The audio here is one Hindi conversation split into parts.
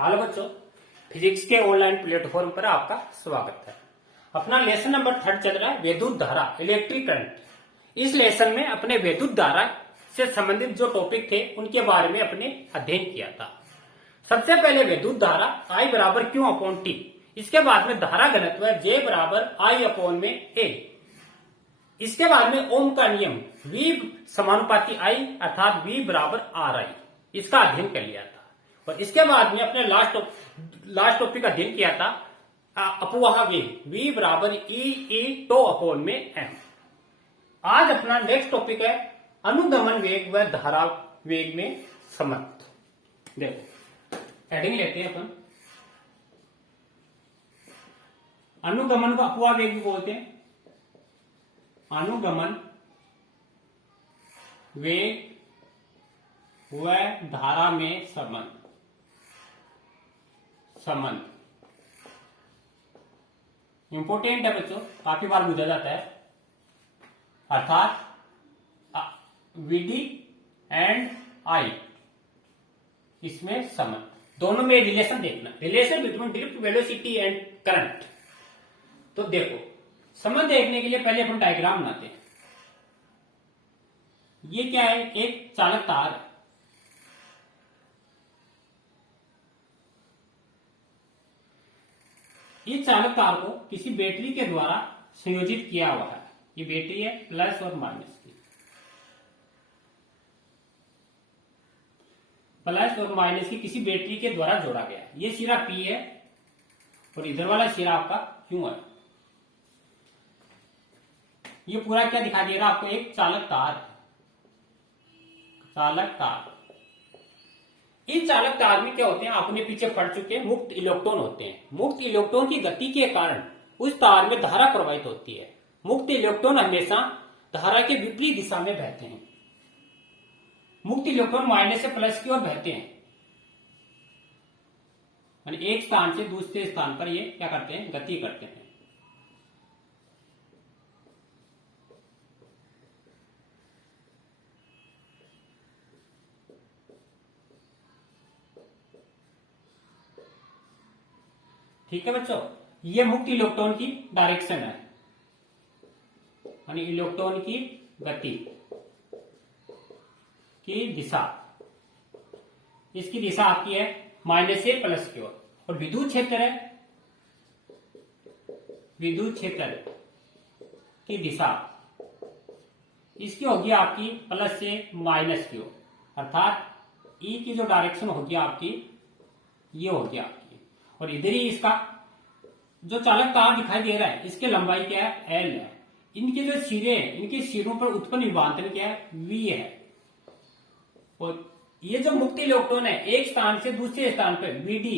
हेलो बच्चों, फिजिक्स के ऑनलाइन प्लेटफॉर्म पर आपका स्वागत है। अपना लेसन नंबर 3 चल रहा है विद्युत धारा, इलेक्ट्रिक करंट। इस लेसन में अपने विद्युत धारा से संबंधित जो टॉपिक थे उनके बारे में अपने अध्ययन किया था। सबसे पहले विद्युत धारा I बराबर Q अपॉन T, इसके बाद में धारा घनत्व J बराबर I अपॉन में A, इसके बाद में ओम का नियम V समानुपाती I अर्थात V बराबर RI, इसका अध्ययन कर लिया था। और इसके बाद में अपने लास्ट टॉपिक अध्ययन किया था अपवाह वेग V बराबर E टो अपॉन में M। आज अपना नेक्स्ट टॉपिक है अनुगमन वेग व धारा वेग में संबंध। देखो हेडिंग लेते हैं अपन। अनुगमन को अपवाह वेग भी बोलते हैं। अनुगमन वेग व धारा में संबंध इंपोर्टेंट है बच्चों, काफी बार पूछा जाता है। अर्थात वीडी एंड आई, इसमें संबंध, दोनों में रिलेशन देखना, relation between drift velocity and current. तो देखो संबंध देखने के लिए पहले अपन डायग्राम बनाते हैं। ये क्या है? एक चालक तार है। इस चालक तार को किसी बैटरी के द्वारा संयोजित किया हुआ है। ये बैटरी है प्लस और माइनस की, प्लस और माइनस की किसी बैटरी के द्वारा जोड़ा गया है। ये सिरा P है और इधर वाला सिरा आपका Q है। ये पूरा क्या दिखाई दे रहा है आपको? एक चालक तार है। चालक तार, इस चालक तार में क्या होते हैं? अपने पीछे पड़ चुके मुक्त इलेक्ट्रॉन होते हैं। मुक्त इलेक्ट्रॉन की गति के कारण उस तार में धारा प्रवाहित होती है। मुक्त इलेक्ट्रॉन हमेशा धारा के विपरीत दिशा में बहते हैं। मुक्त इलेक्ट्रॉन माइनस से प्लस की ओर बहते हैं, यानी एक स्थान से दूसरे स्थान पर ये क्या करते हैं? गति करते हैं। ठीक है बच्चों, ये मुक्त इलेक्ट्रॉन की डायरेक्शन है, यानी इलेक्ट्रॉन की गति की दिशा। इसकी दिशा आपकी है माइनस से प्लस की ओर। और विद्युत क्षेत्र है, विद्युत क्षेत्र की दिशा इसकी होगी आपकी प्लस से माइनस की ओर, अर्थात ई की जो डायरेक्शन होगी आपकी, ये होगी आपकी। और इधर ही इसका जो चालक तार दिखाई दे रहा है, इसकी लंबाई क्या है? L है। इनके जो सिरे हैं, इनके सिरों पर उत्पन्न विभवांतर क्या है? V है। और ये जो मुक्त इलेक्ट्रॉन है, एक स्थान से दूसरे स्थान पर VD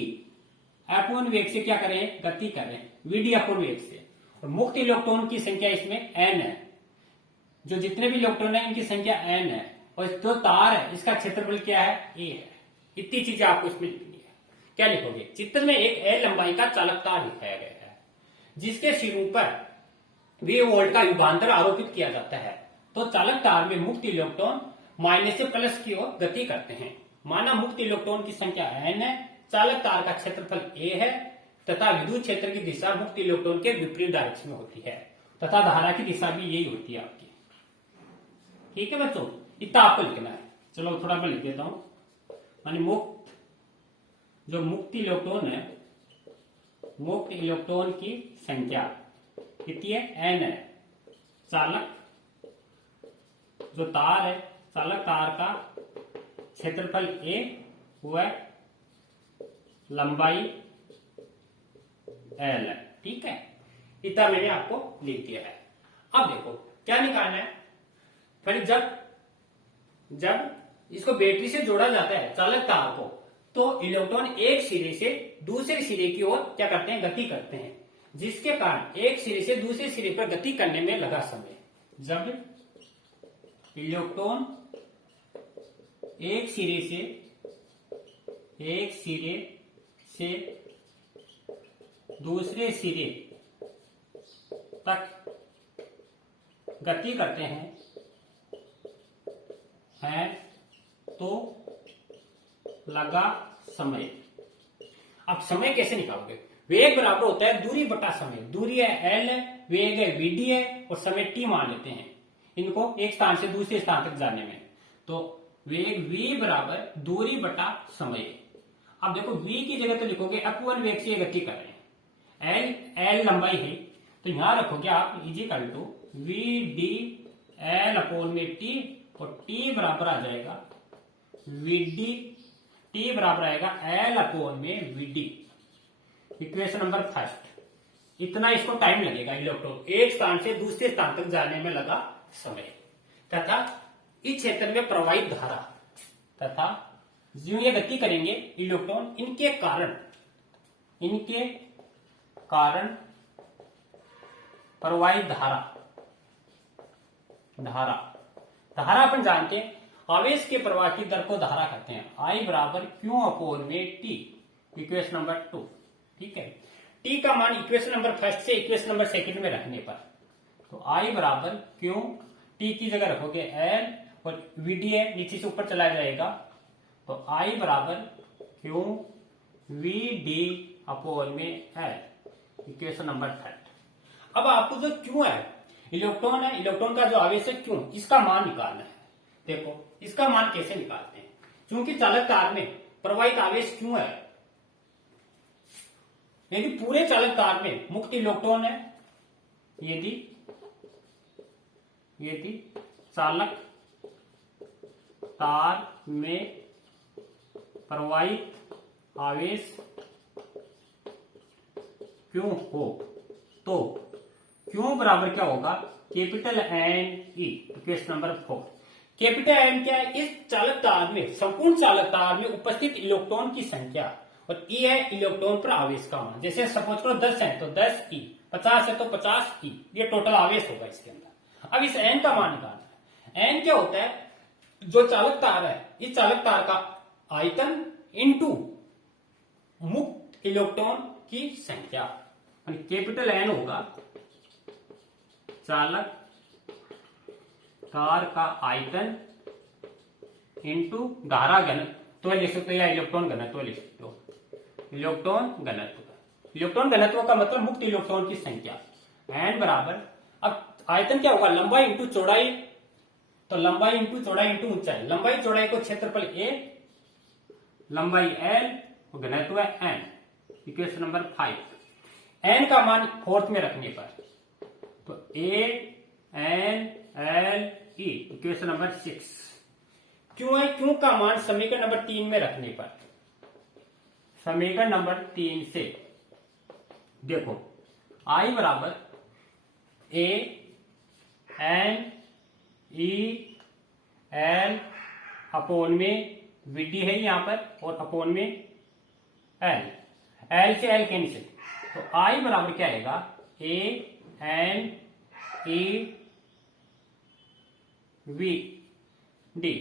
अपॉन वेग से क्या करें? गति करें, VD अपॉन वेग से। और मुक्त इलेक्ट्रॉन की संख्या इसमें N है। जो जितने भी इलेक्ट्रॉन है इनकी संख्या N है। और जो तार है इसका क्षेत्रफल क्या है? A है। इतनी चीजें आपको इसमें लिखनी है। क्या लिखोगे? चित्र में एक L लंबाई का चालक तार दिखाया गया है, जिसके सिरों पर V वोल्ट का विभवांतर आरोपित किया जाता है। तो चालक तार में मुक्त इलेक्ट्रॉन माइनस से प्लस की ओर गति करते हैं। माना मुक्त इलेक्ट्रॉन की संख्या N है, चालक तार का क्षेत्रफल A है तथा विद्युत क्षेत्र की दिशा मुक्त इलेक्ट्रॉन के विपरीत डायरेक्शन में होती है तथा धारा की दिशा भी यही होती है आपकी। ठीक है बच्चों, इतना आपको लिखना है। चलो थोड़ा मैं लिख देता हूं। मानी मुक्त, जो मुक्त इलेक्ट्रॉन है, मुक्त इलेक्ट्रॉन की संख्या कितनी है? N है। चालक जो तार है, चालक तार का क्षेत्रफल A हुआ, लंबाई L है। ठीक है, इतना मैंने आपको लिख दिया है। अब देखो क्या निकालना है। पहले जब इसको बैटरी से जोड़ा जाता है चालक तार को, तो इलेक्ट्रॉन एक सिरे से दूसरे सिरे की ओर क्या करते हैं? गति करते हैं, जिसके कारण एक सिरे से दूसरे सिरे पर गति करने में लगा समय। जब इलेक्ट्रॉन एक सिरे से दूसरे सिरे तक गति करते हैं तो लगा समय। अब समय कैसे निकालोगे? वेग बराबर होता है दूरी बटा समय। दूरी है एल, वेग है वीडी है, और समय टी मान लेते हैं इनको एक स्थान से दूसरे स्थान तक जाने में। तो वेग v बराबर दूरी बटा समय। अब देखो v की जगह तो लिखोगे f1 वेग से ये गति कर रहे हैं, l लंबाई है, तो यहां रखोगे आप equal to V D L upon में टी, और t बराबर आ जाएगा वी डी, टी बराबर आएगा एल अपोन में V D. Equation number first. इतना इसको टाइम लगेगा इलेक्ट्रॉन एक स्थान से दूसरे स्थान तक जाने में लगा समय, तथा इस क्षेत्र में प्रवाहित धारा, तथा जो ये गति करेंगे इलेक्ट्रॉन, इनके कारण प्रवाहित धारा अपन जानते हैं, आवेश के प्रवाह की दर को धारा कहते हैं। I बराबर क्यू अपोन में टी, इक्वेशन नंबर 2। ठीक है, टी का मान इक्वेशन नंबर फर्स्ट से इक्वेशन नंबर सेकंड में रखने पर, तो I बराबर क्यू, टी की जगह रखोगे एल, और वीडी है नीचे से ऊपर चला जाएगा, तो I बराबर क्यू वी डी अपोन में एल, इक्वेशन नंबर थर्ड। अब आपको जो क्यू है, इलेक्ट्रॉन है, इलेक्ट्रॉन का जो आवेश है क्यू, इसका मान निकालना है। देखो इसका मान कैसे निकालते हैं, क्योंकि चालक तार में प्रवाहित आवेश क्यों है, यदि पूरे चालक तार में मुक्त इलेक्ट्रॉन है, यदि चालक तार में प्रवाहित आवेश क्यों हो, तो क्यों बराबर क्या होगा, capital N E, equation number 4। Capital N क्या है, इस चालक तार में, संपूर्ण चालक तार में उपस्थित इलेक्ट्रॉन की संख्या, और ई है इलेक्ट्रॉन पर आवेश का मान। जैसे सपोज करो 10 है तो 10 ई, 50 है तो 50 ई, ये टोटल आवेश होगा इसके अंदर। अब इस एन का मान निकालना है। एन क्या होता है, जो चालक तार है, इस चालक तार का आयतन इनटू मुक्त इलेक्ट्रॉन की संख्या, कैपिटल एन होगा चालक तार का आयतन इंटू धारा घनत्व, तो लिख सकते हो, या इलेक्ट्रॉन घनत्व लिख सकते हो। इलेक्ट्रॉन घनत्व का मतलब मुक्त इलेक्ट्रॉन की संख्या, एन बराबर, अब आयतन क्या होगा, लंबाई इंटू चौड़ाई, तो लंबाई इंटू चौड़ाई इंटू ऊंचाई, लंबाई चौड़ाई को क्षेत्रफल ए, लंबाई एल, घनत्व एन, इक्वेशन नंबर 5। एन का मान फोर्थ में रखने पर, तो A N L E, equation number 6। क्यों है, क्यों का मान समीकरण नंबर 3 में रखने पर, समीकरण नंबर 3 से देखो I बराबर ए एन ई एल अपोन में वीडी है यहां पर, और अपोन में एल, एल से एल कैंसिल, तो I बराबर क्या आएगा, ए एन ई वी डी।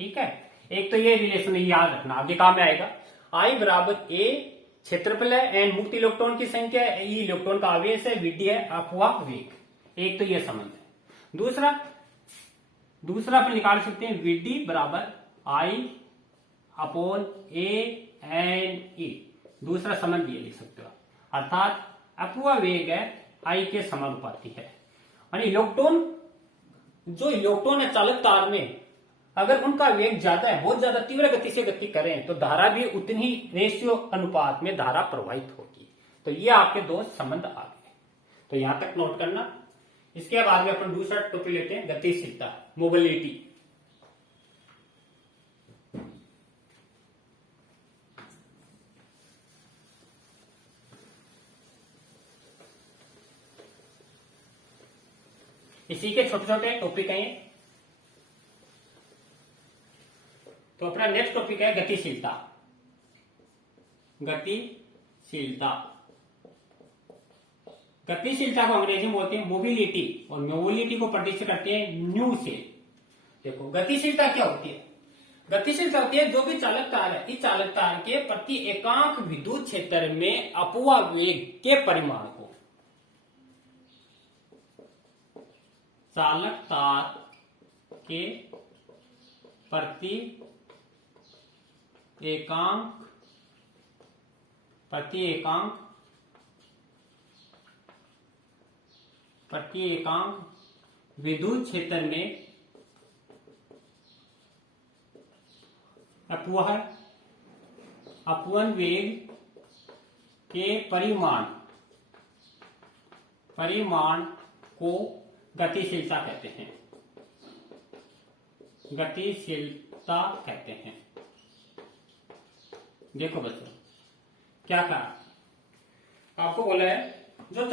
ठीक है, एक तो ये रिलेशन याद रखना, आगे काम में आएगा। I बराबर ए क्षेत्रफल है, एन मुक्त इलेक्ट्रॉन की संख्या है, ई इलेक्ट्रॉन का आवेश है, वीडी है अपवाह वेग। एक तो ये संबंध है। दूसरा अपन निकाल सकते हैं, वीडी बराबर I upon A N E, दूसरा संबंध ये लिख सकते हो, अर्थात अपवाह वेग है I के समानुपाती है। इलेक्ट्रॉन, जो इलेक्ट्रॉन है चालक तार में, अगर उनका वेग ज्यादा है, बहुत ज्यादा तीव्र गति से गति करें, तो धारा भी उतनी ही रेशियो अनुपात में धारा प्रवाहित होगी। तो ये आपके दो संबंध आ गए, तो यहां तक नोट करना। इसके बाद में अपन दूसरा टॉपिक लेते हैं, गतिशीलता, मोबिलिटी। इसी के छोटे छोटे टॉपिक हैं। तो अपना नेक्स्ट टॉपिक है गतिशीलता। गतिशीलता को अंग्रेजी में बोलते हैं मोबिलिटी, और मोबिलिटी को प्रदर्शित करते हैं न्यू से। देखो गतिशीलता क्या होती है, गतिशीलता होती है जो भी चालक तार है, इस चालक तार के प्रति एकांक विद्युत क्षेत्र में अपवाह वेग के परिमाण को, चालक तार के प्रति एकांक प्रति एकांक विद्युत क्षेत्र में अपवहन वेग के परिमाण को गतिशीलता कहते हैं। देखो बच्चों, क्या कहा आपको, बोला है जो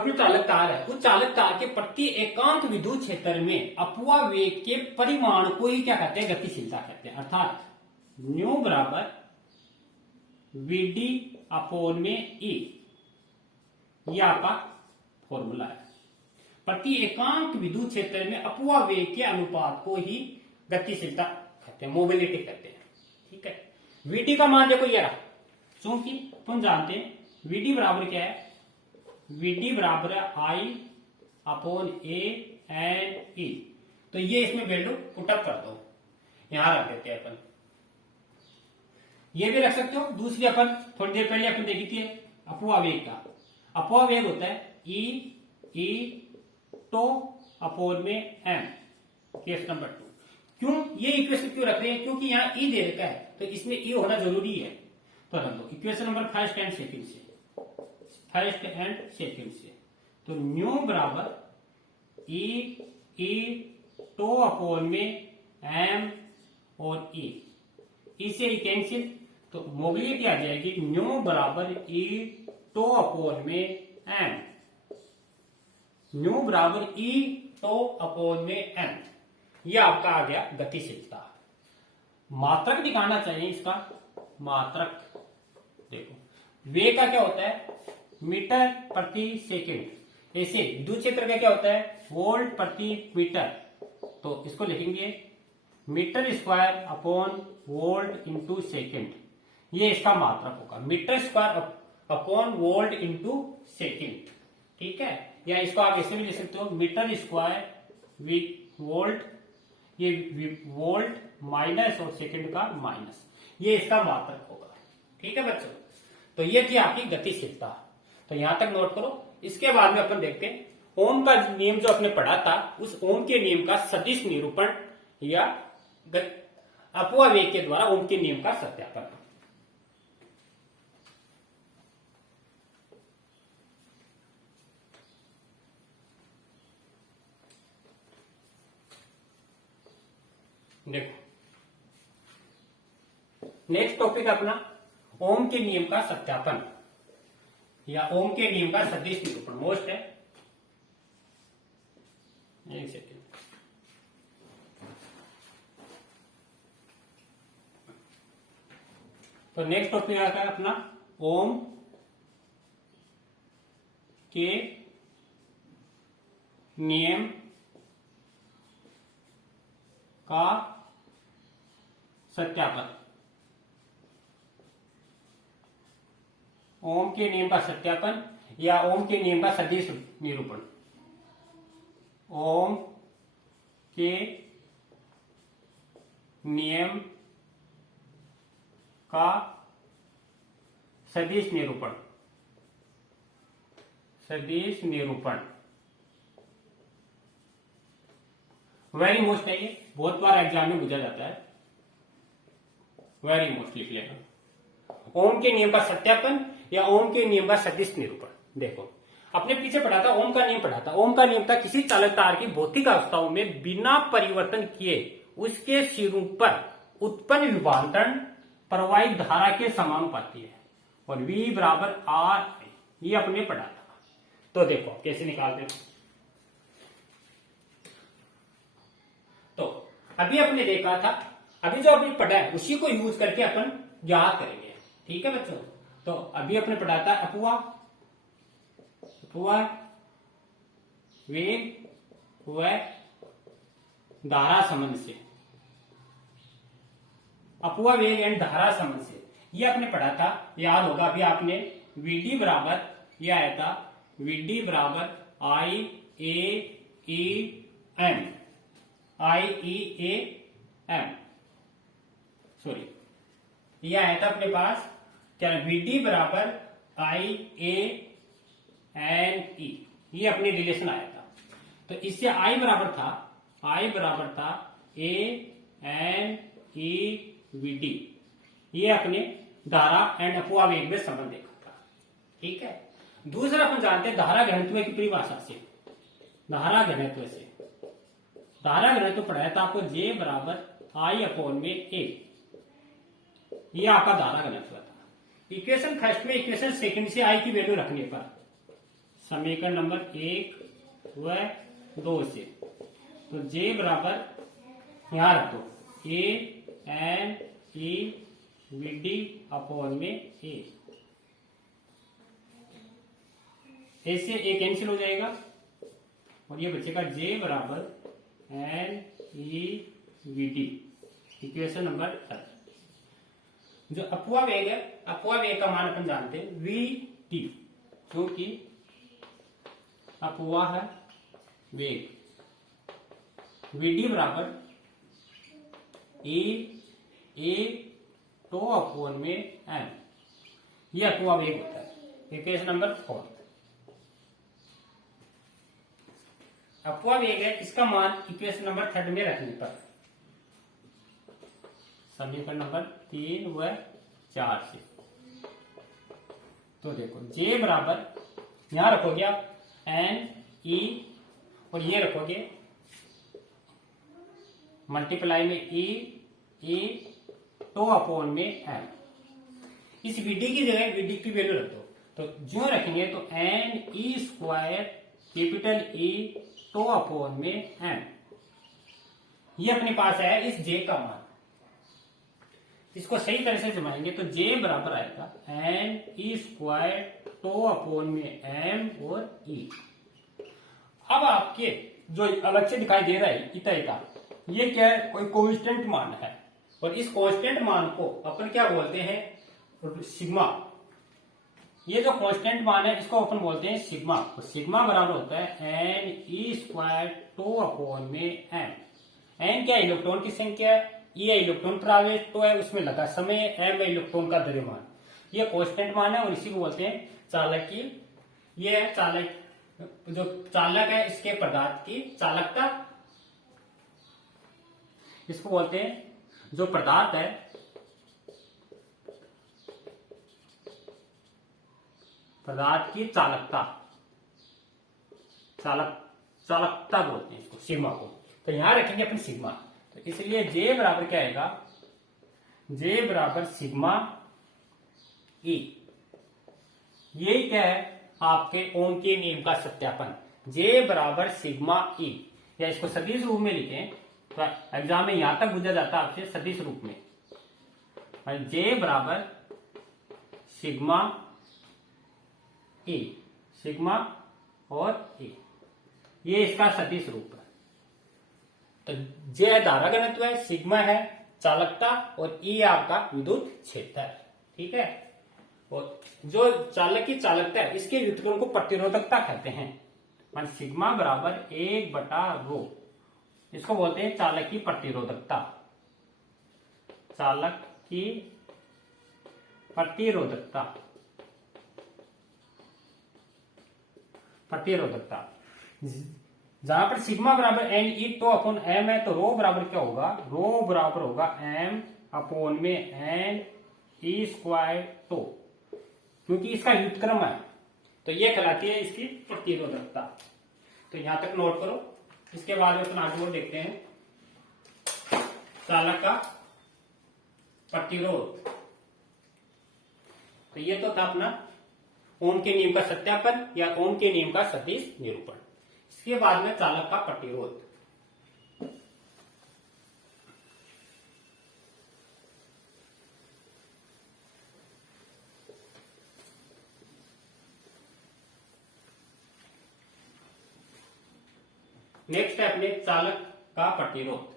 भी चालक तार है उस चालक तार के प्रति एकांक विद्युत क्षेत्र में अपवाह वेग के परिमाण को ही क्या कहते हैं, गतिशीलता कहते हैं। अर्थात न्यू बराबर VD अपोन में E, यह आपका फॉर्मूला है। प्रति एकांक विद्युत क्षेत्र में अपवाह वेग के अनुपात को ही गतिशीलता कहते हैं, मोबिलिटी कहते हैं। ठीक है, VD का मान देखो ये रहा, क्योंकि तुम जानते हैं VD बराबर क्या है, VD बराबर I upon A N E। तो ये इसमें वैल्यू पुटअप कर दो, यहां रख देते हैं अपन। ये भी रख सकते हो। दूसरी अपन थोड़ी देर पहले अपन देखी थी अपवाह वेग का। अपवाह वेग होता है E टो अपोन में M, केस नंबर 2। क्यों ये इक्वेशन क्यों रख रहे हैं, क्योंकि यहाँ E दे रखा है तो इसमें E होना जरूरी है। तो रख दो equation number first and second से। तो न्यू बराबर E टो अपोन में M और E, इसे कैंसिल, तो मोबिलिटी आ जाएगी न्यू बराबर E टो अपोन में M, न्यू बराबर E टो अपोन में M। यह आपका आ गया गतिशीलता। मात्रक दिखाना चाहिए इसका, मात्रक देखो वेग का क्या होता है, मीटर प्रति सेकंड। ऐसे विद्युत क्षेत्र का क्या होता है, वोल्ट प्रति मीटर। तो इसको लिखेंगे metre square upon volt into second, ये इसका मात्रक होगा, metre square upon volt into second. ठीक है, या इसको आप ऐसे भी लिख सकते हो, मीटर स्क्वायर वोल्ट, ये वोल्ट माइनस और सेकंड का माइनस, ये इसका मात्रक होगा। ठीक है बच्चों, तो ये थी आपकी गतिशीलता। तो यहां तक नोट करो। इसके बाद में अपन देखते हैं ओम का नियम जो आपने पढ़ा था, उस ओम के नियम का सदिश निरूपण या अपवाह वेग के द्वारा ओम के नियम का सत्यापन। देखो नेक्स्ट टॉपिक अपना ओम के नियम का सत्यापन या ओम के नियम का सदिश निरूपण। मोस्ट है, एक सेकेंड। तो नेक्स्ट टॉपिक आता है अपना ओम के नियम का सत्यापन। ओम के नियम का सत्यापन या ओम के नियम का सदिश निरूपण। ओम के नियम का सदिश निरूपण। सदिश निरूपण वेरी मोस्ट है, ये बहुत बार एग्जाम में पूछा जाता है, वेरी मोस्ट लिख लेना। ओम के नियम का सत्यापन या ओम के नियम का सदिश निरूपण। देखो अपने पीछे पढ़ा था, ओम का नियम पढ़ा था। ओम का नियम था किसी चालक तार की भौतिक अवस्थाओं में बिना परिवर्तन किए उसके सिरों पर उत्पन्न विभवांतरण प्रवाहित धारा के समानुपाती है और V बराबर R, ये अपने पढ़ा था। तो देखो कैसे निकालते हैं। तो अभी अपने देखा था, अभी जो अपने पढ़ा है उसी को यूज करके अपन याद करेंगे। ठीक है बच्चों, तो अभी अपने पढ़ा था अपवाह वेग व धारा संबंध से, अपवाह वेग एंड धारा संबंध से ये आपने पढ़ा था, याद होगा। अभी आपने VD बराबर यह आया था, VD बराबर IEAM, सॉरी ये आया था अपने पास क्या, VD बराबर IA एन ई, ये अपने रिलेशन आया था। तो इससे I बराबर था ANEVD, ये अपने धारा एंड अपवावेग में संबंध देखा था। ठीक है, दूसरा अपन जानते हैं धारा घनत्व की परिभाषा से। धारा घनत्व पढ़ाया था आपको, J बराबर I/A, ये आपका धारा घनत्व था। इक्वेशन फर्स्ट में इक्वेशन सेकंड से I की वैल्यू रखने पर समीकरण नंबर 1 व 2 से, तो J बराबर यहां रख दो ANEVD अपॉन में A, ऐसे एक कैंसिल हो जाएगा और ये बचेगा J बराबर NEVD, इक्वेशन नंबर 3। जो अपवावेग है, अपवावेग का मान अपन जानते हैं VT, क्योंकि अपवाह वेग VD बराबर A तो अपवन में M, ये अपवावेग होता है। इक्वेशन नंबर 4 अपवावेग है, इसका मान इक्वेशन नंबर 3 में रखने पर समीकरण नंबर 3 व 4 से, तो देखो J बराबर यहां रखोगे आप NE और ये रखोगे मल्टीप्लाई में E तो अपॉन में M। इस VD की जगह VD की वैल्यू रख दो, तो जो रखेंगे तो NE² कैपिटल E तो अपॉन में M, ये अपने पास है इस J का मान। इसको सही तरह से जमाएंगे तो J बराबर आएगा NE² तो अपॉन में M और E। अब आपके जो अलग से दिखाई दे रहा है इतना, ये क्या है, कोई कांस्टेंट मान है, और इस कांस्टेंट मान को अपन क्या बोलते हैं, सिग्मा। ये जो कांस्टेंट मान है इसको अपन बोलते हैं सिग्मा, तो सिग्मा बराबर होता है NE² तो अपॉन में M। N क्या, इलेक्ट्रॉन की संख्या है, E है इलेक्ट्रॉन प्रवेश तो है उसमें लगा समय, M है इलेक्ट्रॉन का द्रव्यमान। ये कांस्टेंट मान है और इसी को बोलते हैं चालकी। ये है चालक, जो चालक है इसके पदार्थ की चालकता, इसको बोलते हैं जो पदार्थ है पदार्थ की चालकता, चालकता बोलते हैं इसको, सिग्मा को। तो यहां रखेंगे अपन सिग्मा, तो इसलिए J बराबर क्या आएगा, J बराबर सिग्मा E। ये क्या है, आपके ओम के नियम का सत्यापन, J बराबर सिग्मा E, या इसको सदिश रूप में लिखें तो एग्जाम में यहां तक पूछा जाता है आपसे सदिश रूप में, J बराबर सिग्मा E, सिग्मा और E, ये इसका सदिश रूप है। तो J धारा घनत्व है, सिग्मा है चालकता और E आपका विद्युत क्षेत्र है। ठीक है, और जो चालक की चालकता है इसके व्युत्क्रम को प्रतिरोधकता कहते हैं। मान सिग्मा बराबर 1/ρ, इसको बोलते हैं चालक की प्रतिरोधकता, चालक की प्रतिरोधकता, जहां पर सिग्मा बराबर NE तो अपॉन M है, तो रो बराबर क्या होगा, रो बराबर होगा M अपॉन में NE² तो, क्योंकि इसका व्युत्क्रम है तो ये कहलाती है इसकी प्रतिरोधकता। तो यहां तक नोट करो, इसके बाद में अपन आगे और देखते हैं चालक का प्रतिरोध। तो ये तो था अपना ओम के नियम का सत्यापन या ओम के नियम का सदिश निरूपण। इसके बाद में चालक का प्रतिरोध। नेक्स्ट है अपने चालक का प्रतिरोध।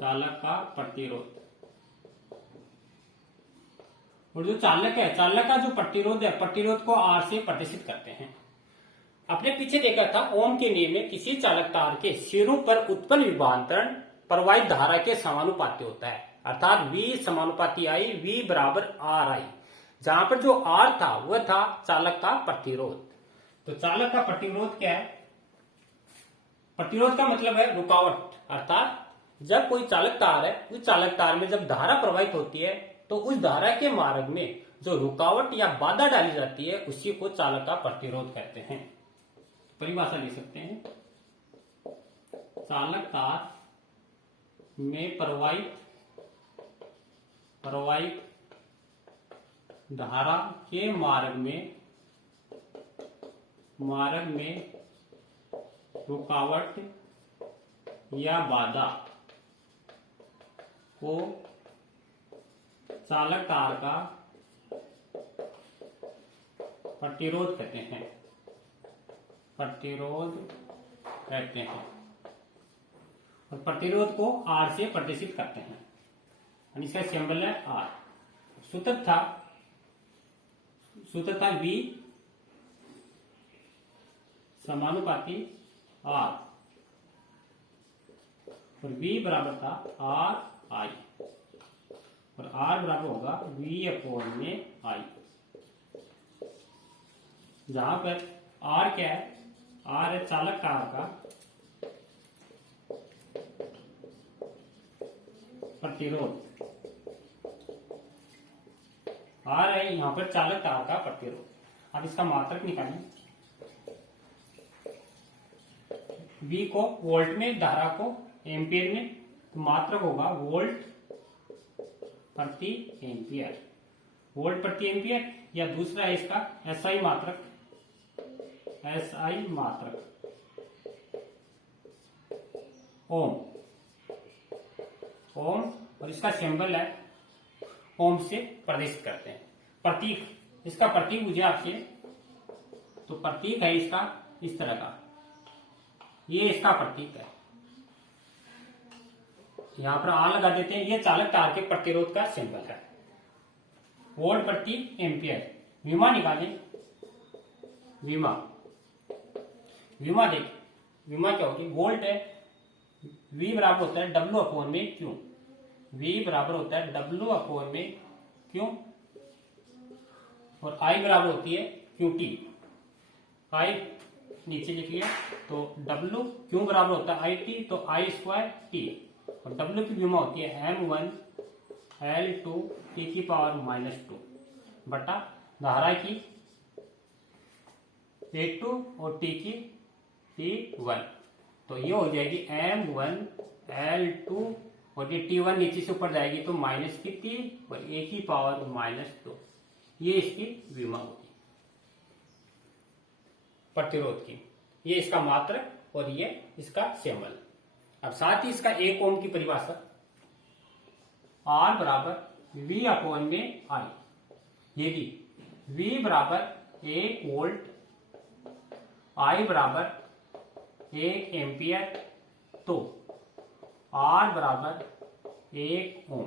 चालक का प्रतिरोध, और जो चालक है, चालक का जो प्रतिरोध है, प्रतिरोध को R से प्रदर्शित करते हैं। आपने पीछे देखा था ओम के नियम में किसी चालक तार के सिरों पर उत्पन्न विभवांतरण प्रवाहित धारा के समानुपाती होता है, अर्थात V समानुपाती I, V बराबर RI। जहां पर जो R था वह था चालक का प्रतिरोध। तो चालक का प्रतिरोध क्या है? प्रतिरोध का मतलब है रुकावट, अर्थात जब कोई चालक तार है, उस चालक तार में जब धारा प्रवाहित होती है तो उस धारा के मार्ग में जो रुकावट या बाधा डाली जाती है उसी को चालक का प्रतिरोध कहते हैं। परिभाषा ले सकते हैं, चालक तार में प्रवाहित धारा के मार्ग में रुकावट या बाधा को चालक तार का प्रतिरोध कहते हैं। और प्रतिरोध को R से प्रदर्शित करते हैं, और इसका सिंबल है R। सूत्र था V समानुपाती R, और V बराबर था RI, और R बराबर होगा V/I। जहां पर R क्या है? R है चालक तार का प्रतिरोध। R है यहां पर चालक तार का प्रतिरोध। अब इसका मात्रक निकालें। V को वोल्ट में, धारा को एम्पियर में, तो मात्रक होगा वोल्ट प्रति एम्पियर। वोल्ट प्रति एम्पियर, या दूसरा है इसका SI मात्रक, ओम, और इसका सिंबल है ओम से प्रदर्शित करते हैं। प्रतीक, इसका प्रतीक मुझे आपसे, तो प्रतीक है इसका इस तरह का, ये इसका प्रतीक है। यहां पर R लगा देते हैं, ये चालक तार के प्रतिरोध का सिंबल है। वोल्ट प्रति एम्पियर। विमा निकालें। विमा देख, विमा क्या होगी? वोल्ट है, V बराबर होता है W/Q। V बराबर होता है W/Q, और I बराबर होती है QT। I नीचे लिख लिया, तो Q बराबर होता है IT, तो I²T, और W की विमा होती है M1L2T⁻², बटा धारा की A2 और T की T1। तो ये हो जाएगी M1L2, और ये T1 नीचे से ऊपर जाएगी तो माइनस की T और A⁻²। ये इसकी विमा होगी प्रतिरोध की। ये इसका मात्रक और ये इसका सिंबल। अब साथ ही इसका 1 ओम की परिभाषा, R बराबर V/I। यदि V बराबर 1 वोल्ट, I बराबर 1 एम्पियर, तो R बराबर 1 ओम।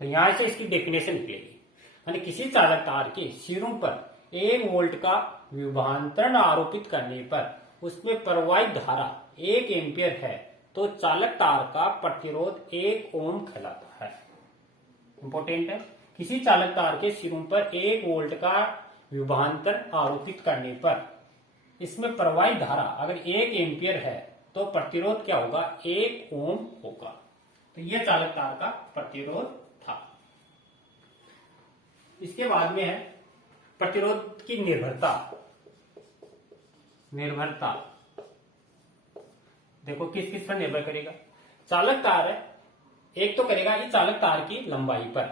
तो यहां से इसकी डेफिनेशन निकलेगी, यानी किसी चालक तार के सिरों पर 1 वोल्ट का विभवांतरण आरोपित करने पर उसमें प्रवाहित धारा 1 एम्पियर है, तो चालक तार का प्रतिरोध 1 ओम कहलाता है। इंपॉर्टेंट है, किसी चालक तार के सिरों पर 1 वोल्ट का विभवांतरण आरोपित करने पर इसमें प्रवाहित धारा अगर 1 एम्पियर है तो प्रतिरोध क्या होगा? 1 ओम होगा। तो यह चालक तार का प्रतिरोध था। इसके बाद में है प्रतिरोध की निर्भरता। देखो किस किस पर निर्भर करेगा? चालक तार है, एक तो करेगा ये चालक तार की लंबाई पर,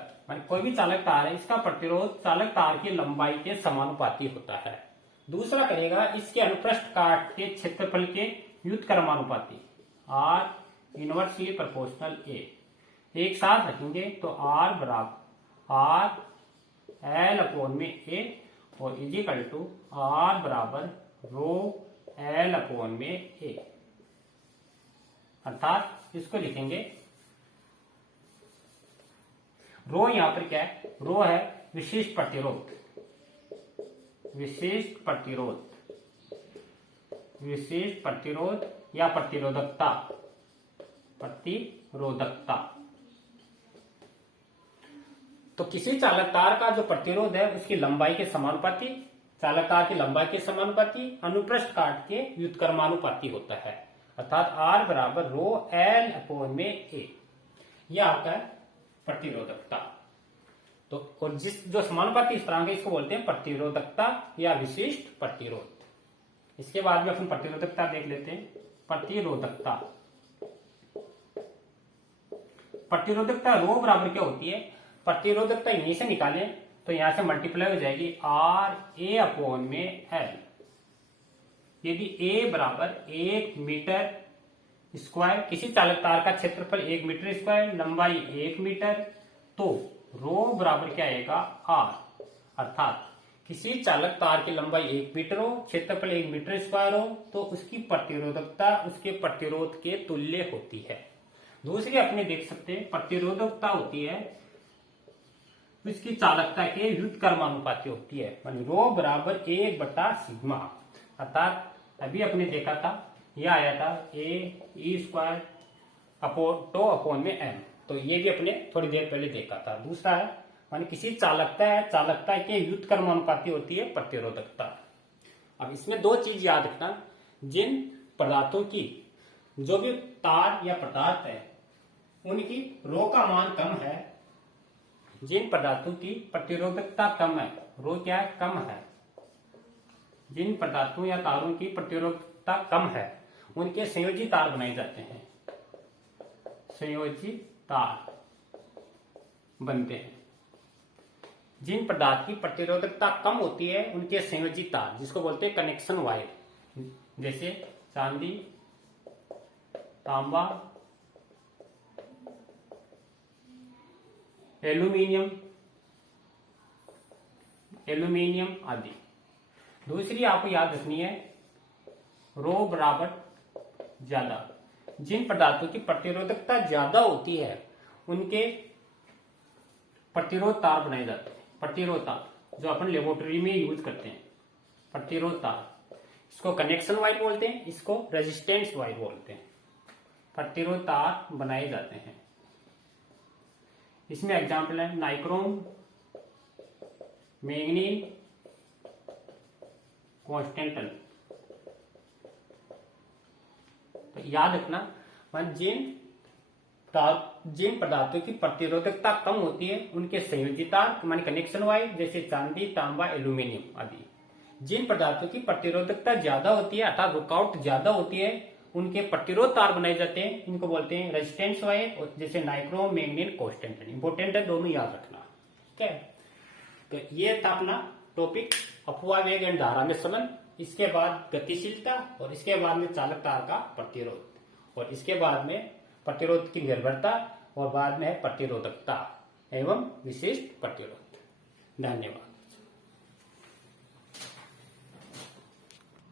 कोई भी चालक तार है इसका प्रतिरोध चालक तार की लंबाई के समानुपाती होता है। दूसरा करेगा इसके अनुप्रस्थ काट के क्षेत्रफल के व्युत्क्रमानुपाती, R इनवर्सली प्रोपोर्शनल A। एक साथ रखेंगे तो R बराबर R L/A और इजिकल टू R बराबर रो L/A। अर्थात इसको लिखेंगे, रो यहां पर क्या है? रो है विशिष्ट प्रतिरोध, विशिष्ट प्रतिरोध या प्रतिरोधकता। प्रतिरोधकता तो किसी चालक तार का जो प्रतिरोध है उसकी लंबाई के समानुपाती, चालक तार की लंबाई के समानुपाती, अनुप्रस्थ काट के व्युत्क्रमानुपाती होता है, अर्थात R बराबर रो L अपॉन में A। यह आता है प्रतिरोधकता। तो और जिस जो समानुपाती स्थिरांक है इसको बोलते हैं प्रतिरोधकता या विशिष्ट प्रतिरोध। इसके बाद में अपन प्रतिरोधकता देख लेते हैं। प्रतिरोधकता, प्रतिरोधकता रो बराबर क्या होती है? प्रतिरोधकता यहीं से निकालें तो यहां से मल्टीप्लाई हो जाएगी RA अपॉन में L। यदि A बराबर 1 मीटर स्क्वायर, किसी चालक तार का क्षेत्रफल 1 मीटर स्क्वायर, लंबाई 1 मीटर, तो रो बराबर क्या आएगा? R। अर्थात किसी चालक तार की लंबाई 1 मीटर हो, क्षेत्रफल 1 मीटर स्क्वायर हो, तो उसकी प्रतिरोधकता उसके प्रतिरोध के तुल्य होती है। दूसरी अपने देख सकते हैं प्रतिरोधकता होती है उसकी चालकता के व्युत्क्रमानुपाती होती है, मानी रो बराबर 1/सिग्मा। अर्थात अभी अपने देखा था यह आया था A स्क्वायर अपॉन में M, तो ये भी अपने थोड़ी देर पहले देखा था। दूसरा है मानी किसी चालकता है, चालकता के व्युत्क्रमानुपाती होती है प्रतिरोधकता। अब इसमें दो चीज याद रखना, जिन पदार्थों की जो भी तार या पदार्थ है उनकी रो का मान कम है, जिन पदार्थों की प्रतिरोधकता कम है, रो क्या है? कम है। जिन पदार्थों या तारों की प्रतिरोधकता कम है उनके संयोजी तार बनाए जाते हैं, संयोजी तार बनते हैं। जिन पदार्थ की प्रतिरोधकता कम होती है उनके संयोजी तार, जिसको बोलते हैं कनेक्शन वायर, जैसे चांदी, तांबा, एल्यूमिनियम आदि। दूसरी आपको याद रखनी है रो बराबर ज्यादा। जिन पदार्थों की प्रतिरोधकता ज्यादा होती है उनके प्रतिरोध तार बनाए जाते हैं। प्रतिरोध तार जो अपन लेबोरेटरी में यूज करते हैं, प्रतिरोध तार, इसको कनेक्शन वायर बोलते हैं, इसको रेजिस्टेंस वायर बोलते हैं। प्रतिरोध तार बनाए जाते हैं। इसमें एग्जाम्पल है नाइक्रोम, मैग्नीन, कॉन्स्टेंटन। तो याद रखना जिन पदार्थों की प्रतिरोधकता कम होती है उनके संयोजी तार मानी कनेक्शन वायर, जैसे चांदी, तांबा, एल्यूमिनियम आदि। जिन पदार्थों की प्रतिरोधकता ज्यादा होती है अर्थात रुकावट ज्यादा होती है उनके प्रतिरोध तार बनाए जाते हैं, इनको बोलते हैं रेजिस्टेंस वायर, जैसे नाइक्रोम, मैग्नीन, कॉन्स्टेंटन। इंपोर्टेंट है, दोनों याद रखना। ठीक है, तो ये था अपना टॉपिक अपवाह वेग एंड धारा में संबंध। इसके बाद गतिशीलता और इसके बाद में चालक तार का प्रतिरोध और इसके बाद में प्रतिरोध की निर्भरता और बाद में है प्रतिरोधकता एवं विशिष्ट प्रतिरोध। धन्यवाद।